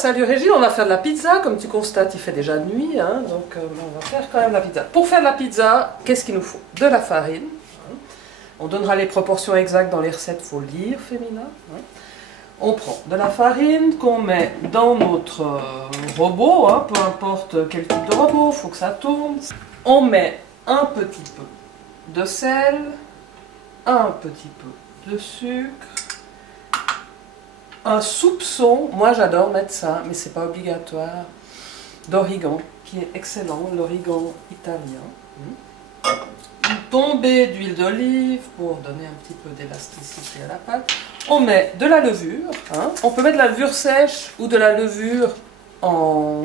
salut Régine, on va faire de la pizza. Comme tu constates, il fait déjà nuit, hein, donc on va faire quand même la pizza. Pour faire de la pizza, qu'est-ce qu'il nous faut? De la farine. Hein. On donnera les proportions exactes dans les recettes, il faut lire, Fémina. Hein. On prend de la farine qu'on met dans notre robot, hein, peu importe quel type de robot, il faut que ça tourne. On met un petit peu de sel, un petit peu de sucre, un soupçon, moi j'adore mettre ça, mais c'est pas obligatoire, d'origan, qui est excellent, l'origan italien. Une tombée d'huile d'olive pour donner un petit peu d'élasticité à la pâte. On met de la levure, hein. On peut mettre de la levure sèche ou de la levure en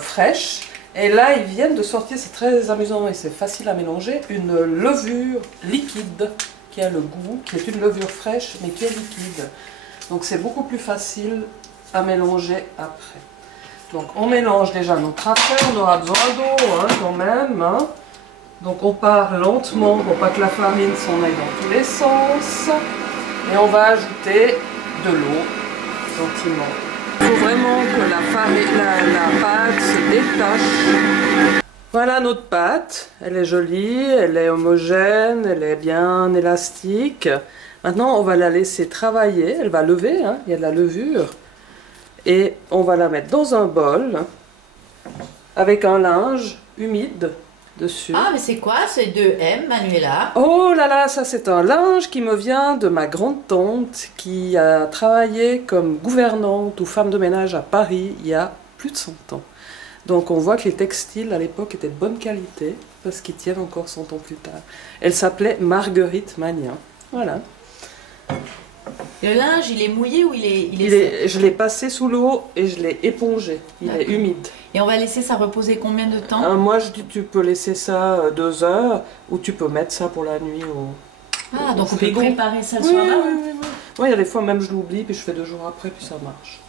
fraîche. Et là, ils viennent de sortir, c'est très amusant et c'est facile à mélanger, une levure liquide qui a le goût, qui est une levure fraîche mais qui est liquide. Donc c'est beaucoup plus facile à mélanger après. Donc on mélange déjà notre affaire, on aura besoin d'eau hein, quand même. Hein. Donc on part lentement pour pas que la farine s'en aille dans tous les sens. Et on va ajouter de l'eau gentiment. Il faut vraiment que la pâte se détache. Voilà notre pâte, elle est jolie, elle est homogène, elle est bien élastique. Maintenant on va la laisser travailler, elle va lever, hein, il y a de la levure. Et on va la mettre dans un bol avec un linge humide dessus. Ah mais c'est quoi ces deux M, Manuela? Oh là là, ça c'est un linge qui me vient de ma grande-tante qui a travaillé comme gouvernante ou femme de ménage à Paris il y a plus de 100 ans. Donc on voit que les textiles à l'époque étaient de bonne qualité parce qu'ils tiennent encore 100 ans plus tard. Elle s'appelait Marguerite Magnin. Voilà. Le linge, il est mouillé ou il est... Je l'ai passé sous l'eau et je l'ai épongé. Il est humide. Et on va laisser ça reposer combien de temps? Moi je dis tu peux laisser ça 2 heures ou tu peux mettre ça pour la nuit au donc on peut frigo. préparer ça le soir là? Oui, il y a des fois même je l'oublie puis je fais 2 jours après puis ça marche.